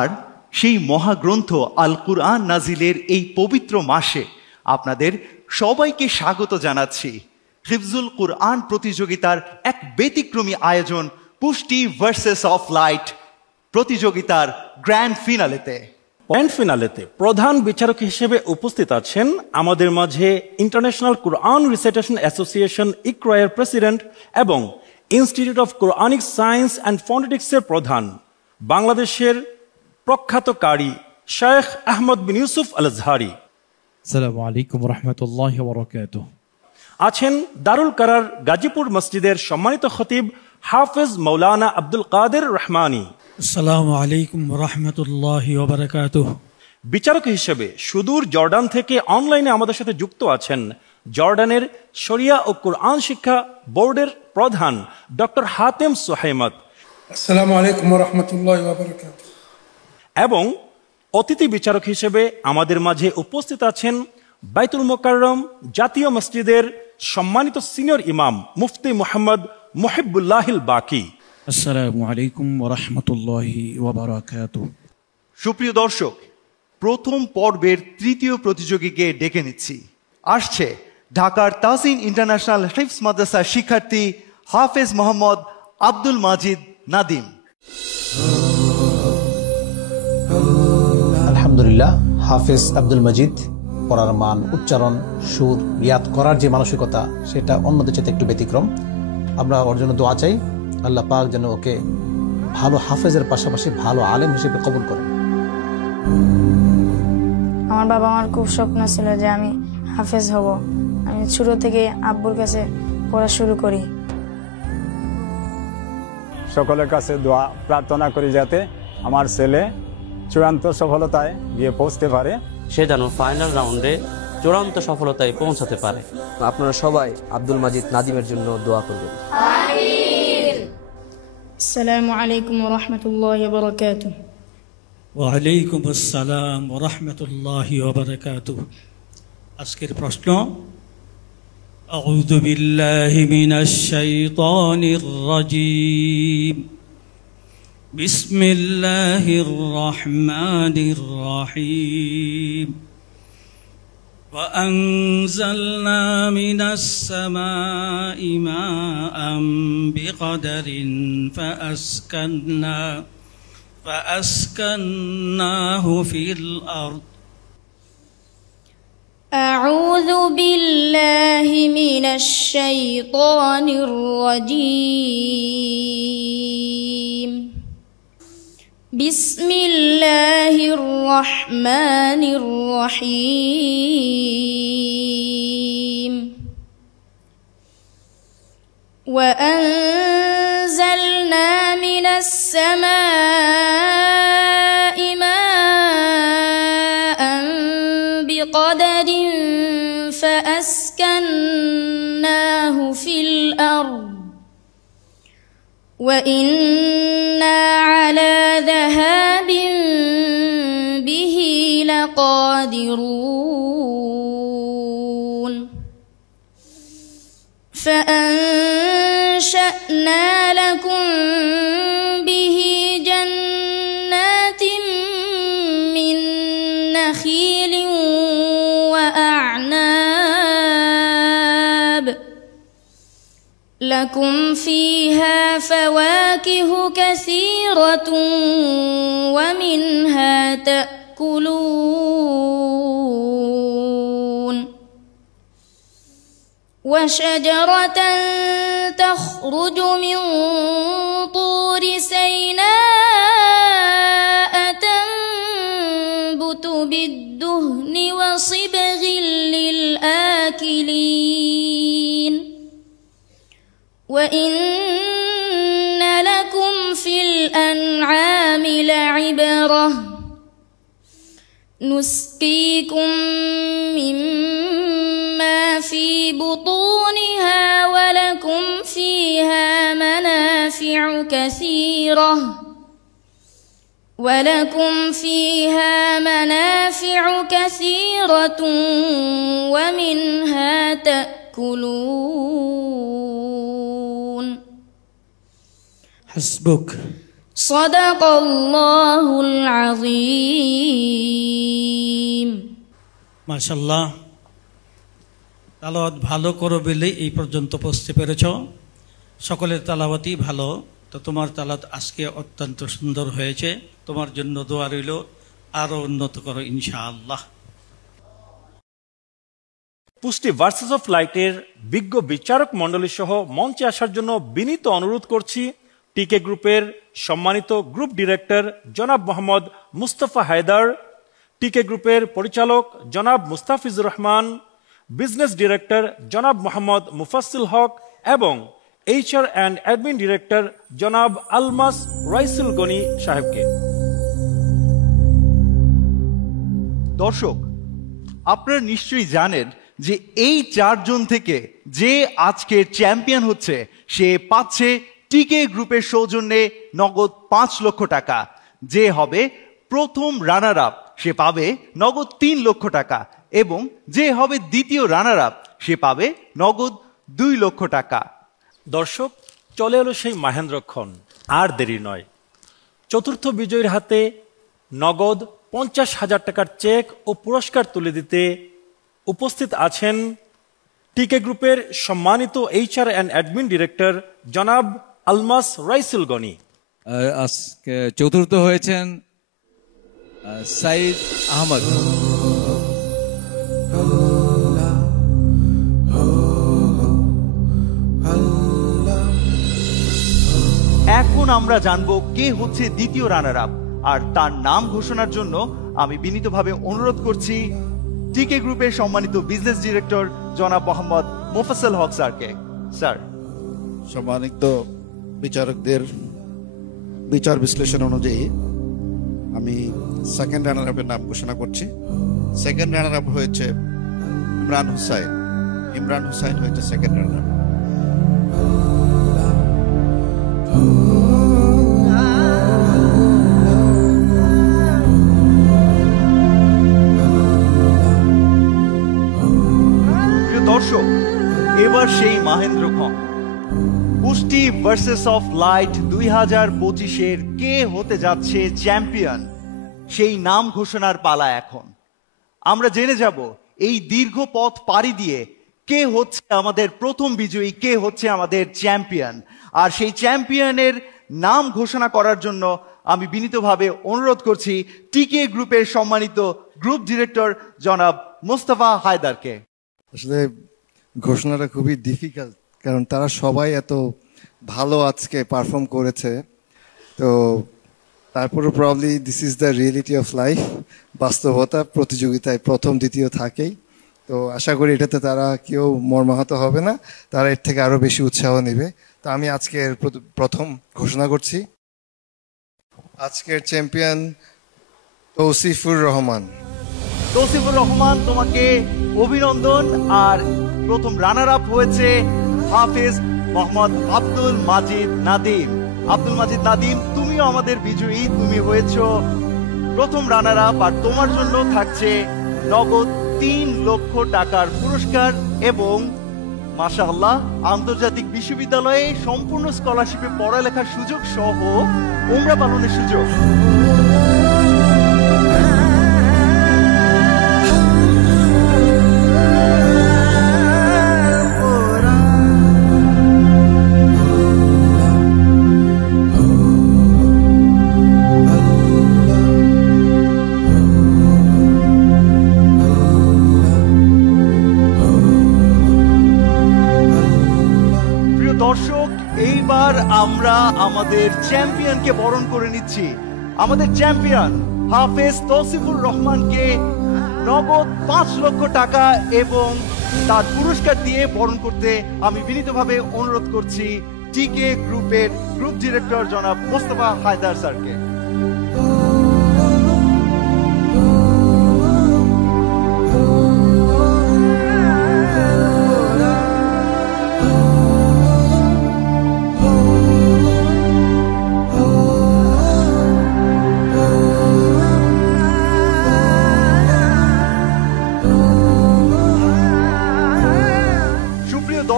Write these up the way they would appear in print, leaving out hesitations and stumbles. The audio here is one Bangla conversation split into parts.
আর সেই মহাগ্রন্থ আল কুরআন নাজিলের এই পবিত্র মাসে আপনাদের সবাইকে স্বাগত জানাচ্ছি হিফজুল কুরআন প্রতিযোগিতার এক ব্যতিক্রমী আয়োজন পুষ্টি ভার্সেস অফ লাইট প্রতিযোগিতার গ্র্যান্ড ফিনালেতে প্রধান বিচারক হিসেবে উপস্থিত আছেন আমাদের মাঝে ইন্টারন্যাশনাল কুরআন রিসাইটেশন অ্যাসোসিয়েশন ইকরায়ের প্রেসিডেন্ট এবং institute of Quranic science and ফনেটিক্সের প্রধান বাংলাদেশের প্রখ্যাত কারি শেখ আহমদ বিন ইউসুফ আল আজহারি। আসসালামু আলাইকুম ওয়া রাহমাতুল্লাহি ওয়া বারাকাতুহু। আছেন দারুল কারার গাজীপুর মসজিদের সম্মানিত খতিব হাফেজ মাওলানা আব্দুল কাদের রহমানী। আসসালামু আলাইকুম ওয়া রাহমাতুল্লাহি ওয়া বারাকাতুহু। বিচারক হিসেবে সুদূর জর্ডান থেকে অনলাইনে আমাদের সাথে যুক্ত আছেন জর্ডানের শরিয়া ও কুরআন শিক্ষা বোর্ডের প্রধান ডক্টর হাতেম সুহাইমত। আসসালামু আলাইকুম ওয়া রাহমাতুল্লাহি ওয়া বারাকাতুহু। এবং অতিথি বিচারক হিসেবে আমাদের মাঝে উপস্থিত আছেন বাইতুল মোকাররম জাতীয় মসজিদের সম্মানিত সিনিয়র ইমাম মুফতি মোহাম্মদ মুহিবুল্লাহিল বাকি। আসসালামু আলাইকুম ওয়া রাহমাতুল্লাহি ওয়া বারাকাতুহু। সুপ্রিয় দর্শক, প্রথম পর্বের তৃতীয় প্রতিযোগীকে ডেকে নিচ্ছি। আসছে ঢাকার তাজিন ইন্টারন্যাশনাল হিফজ মাদ্রাসার শিক্ষার্থী হাফেজ মোহাম্মদ আব্দুল মাজিদ নাদিম। আলহামদুলিল্লাহ, হাফেজ আব্দুল মজিদ পড়ার মান, উচ্চারণ, সুর, রিয়াদ করার যে মানসিকতা, সেটা অন্যদের চেয়ে একটু ব্যতিক্রম। আমরা ওর জন্য দোয়া চাই, আল্লাহ পাক যেন ওকে ভালো হাফেজের পাশাপাশি ভালো আলেম হিসেবে কবুল করেন। আমার বাবা আমার খুব স্বপ্ন ছিল যে আমি হাফেজ হব। আমি ছোট থেকে আব্বুর কাছে পড়া শুরু করি। সকলের কাছে দোয়া প্রার্থনা করি যাতে আমার ছেলে চূড়ান্ত সফলতায় গিয়ে পৌঁছতে পারে, সে যেন ফাইনাল রাউন্ডে চূড়ান্ত সফলতায় পৌঁছাতে পারে। আপনারা সবাই আব্দুল মাজিদ নাদিমের জন্য দোয়া করবেন। আসসালামু আলাইকুম ওয়া রাহমাতুল্লাহি ওয়া বারাকাতুহু। ওয়া আলাইকুম আসসালাম ওয়া রাহমাতুল্লাহি ওয়া বারাকাতুহু। আজকের প্রশ্ন, আউযু বিল্লাহি মিনাশ শাইতানির রাজীম। বিসমিল্লাহির রহমানির রহিম। وأنزلنا من السماء ماء بقدر فأسكناه في الأرض. أعوذ بالله من الشيطان الرجيم. بسم الله الرحمن الرحيم. وأنزلنا من السماء ماء بقدر فأسكناه في الأرض وإنا على ذهاب به لقادرون. فأنشأنا لكم به جنات من نخيل وأعناب لكم فيها فواكه كثيرة ومنها تأكلون. وشجرة تخرج من طور سيناء تنبت بالدهن وصبغ للآكلين. وإن لكم في الأنعام لعبرة نسقيكم مما في بطونها ولكم فيها منافع كثيرة ومنها تأكلون. حسبك. صدق الله العظيم. عظيم মাশাআল্লাহ, তালাওয়াত ভালো করো বলে এই পর্যন্ত পৌঁছতে পেরেছ। সকলের তালাওয়াতই ভালো, তো তোমার তালাওয়াত আজকে অত্যন্ত সুন্দর হয়েছে। তোমার জন্য দোয়া রইল, আরো উন্নত করো ইনশাআল্লাহ। পুষ্টি ভার্সেস অফ লাইটের বিজ্ঞ বিচারক মণ্ডলী সহ মঞ্চে আসার জন্য বিনীত অনুরোধ করছি টিকে গ্রুপের সম্মানিত গ্রুপ ডিরেক্টর জনাব মোহাম্মদ মুস্তাফা হায়দার, টিকে গ্রুপের পরিচালক জনাব মুস্তাফিজুর রহমান, বিজনেস ডিরেক্টর জনাব মোহাম্মদ মুফাসসিল হক এবং HR অ্যান্ড অ্যাডমিন ডিরেক্টর জনাব আলমাস রাইসুল গনি সাহেবকে। দর্শক, আপনারা নিশ্চয়ই জানেন যে এই 4 জন থেকে যে আজকে চ্যাম্পিয়ন হচ্ছে সে পাচ্ছে টিকে গ্রুপের সৌজন্যে নগদ 5 লক্ষ টাকা। যে হবে প্রথম রানার আপ সে পাবে নগদ 3 লক্ষ টাকা এবং যে হবে দ্বিতীয় রানার আপ সে পাবে নগদ 2 লক্ষ টাকা। দর্শক, চলে এলো সেই মাহেন্দ্রক্ষণ, আর দেরি নয়। চতুর্থ বিজয়ীর হাতে নগদ 50,000 টাকার চেক ও পুরস্কার তুলে দিতে উপস্থিত আছেন টিকে গ্রুপের সম্মানিত HR অ্যান্ড অ্যাডমিন ডিরেক্টর জনাব আলমাস রাইসুল গনি। আজকে চতুর্থ হয়েছেন সাইদ আহমদ। এখন আমরা জানবো কে হচ্ছে দ্বিতীয় রানার আপ, আর তার নাম ঘোষণার জন্য আমি বিনীতভাবে অনুরোধ করছি টিকে গ্রুপের সম্মানিত বিজনেস ডিরেক্টর জনাব মোহাম্মদ মুফাসসিল হক স্যারকে। স্যার। সম্মানিত বিচারকদের বিচার বিশ্লেষণ অনুযায়ী আমি সেকেন্ড রানার আপের নাম ঘোষণা করছি। সেকেন্ড রানার আপ হয়েছে ইমরান হুসাইন। ইমরান হুসাইন হয়েছে সেকেন্ড রানার আপ। দর্শক, এবার সেই মাহেন্দ্রক্ষণ, পুষ্টি ভার্সেস অফ লাইট 2025-এর কে হতে যাচ্ছে চ্যাম্পিয়ন সেই নাম ঘোষণার পালা। এখন আমরা জেনে যাব এই দীর্ঘ পথ পাড়ি দিয়ে কে হচ্ছে আমাদের প্রথম বিজয়ী, কে হচ্ছে আমাদের চ্যাম্পিয়ন। আর সেই চ্যাম্পিয়নের নাম ঘোষণা করার জন্য আমি বিনীতভাবে অনুরোধ করছি টিকে গ্রুপের সম্মানিত গ্রুপ ডিরেক্টর জনাব মুস্তাফা হায়দারকে। আসলে ঘোষণাটা খুবই ডিফিকাল্ট, কারণ তারা সবাই এত ভালো আজকে পারফর্ম করেছে। তো তারপরে probably this is the reality of life, বাস্তবতা। প্রতিযোগিতায় প্রথম দ্বিতীয় থাকেই, তো আশা করি এটাতে তারা কেউ মর্মাহত হবে না, তারা এর থেকে আরো বেশি উৎসাহ নেবে। তো আমি আজকের প্রথম ঘোষণা করছি আজকের চ্যাম্পিয়ন তৌসিফুর রহমান। তৌসিফুর রহমান, তোমাকে অভিনন্দন। আর প্রথম রানার আপ হয়েছে হাফেজ মোহাম্মদ আব্দুল মাজিদ নাদিম। আব্দুল মাজিদ নাদিম, তুমিও আমাদের বিজয়ী, তুমি হয়েছ প্রথম রানার আপ। আর তোমার জন্য থাকছে নগদ 3 লক্ষ টাকার পুরস্কার এবং মাশাআল্লাহ আন্তর্জাতিক বিশ্ববিদ্যালয়ে সম্পূর্ণ স্কলারশিপে পড়ালেখার সুযোগ সহ উমরা পালনের সুযোগ। দর্শক, এইবার আমরা আমাদের চ্যাম্পিয়নকে বরণ করে নিচ্ছি। আমাদের চ্যাম্পিয়ন হাফেজ তৌসিফুর রহমানকে নগদ 5 লক্ষ টাকা এবং তার পুরস্কার দিয়ে বরণ করতে আমি বিনীতভাবে অনুরোধ করছি টিকে গ্রুপের গ্রুপ ডিরেক্টর জনাব মুস্তাফা হায়দার স্যারকে।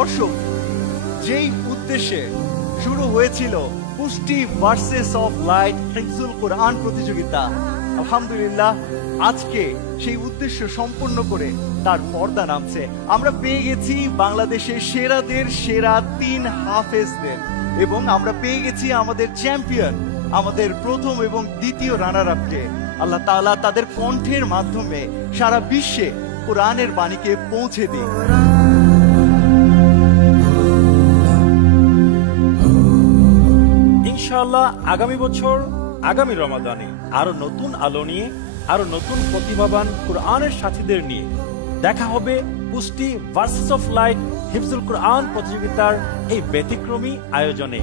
দর্শক, যেই উদ্দেশ্যে শুরু হয়েছিল পুষ্টি ভার্সেস অফ লাইট হিফজুল কোরআন প্রতিযোগিতা, আলহামদুলিল্লাহ আজকে সেই উদ্দেশ্য সম্পূর্ণ করে তার পর্দা নামছে। আমরা পেয়ে গেছি বাংলাদেশের সেরাদের সেরা 3 হাফেজদের, এবং আমরা পেয়ে গেছি আমাদের চ্যাম্পিয়ন, আমাদের প্রথম এবং দ্বিতীয় রানার আপকে। আল্লাহ তাআলা তাদের কণ্ঠের মাধ্যমে সারা বিশ্বে কোরআনের বাণীকে পৌঁছে দিন। ইনশাআল্লাহ আগামী বছর আগামী রমাদানে আরো নতুন আলো নিয়ে, আরো নতুন প্রতিভাবান কোরআনের সাথীদের নিয়ে দেখা হবে পুষ্টি ভার্সেস অফ লাইট হিফজুল কোরআন প্রতিযোগিতার এই ব্যতিক্রমী আয়োজনে।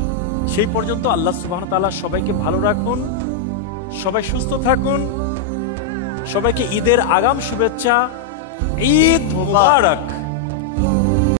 সেই পর্যন্ত আল্লাহ সুবহানাহু ওয়া তাআলা সবাইকে ভালো রাখুন, সবাই সুস্থ থাকুন, সবাইকে ঈদের আগাম শুভেচ্ছা। ঈদ মুবারক।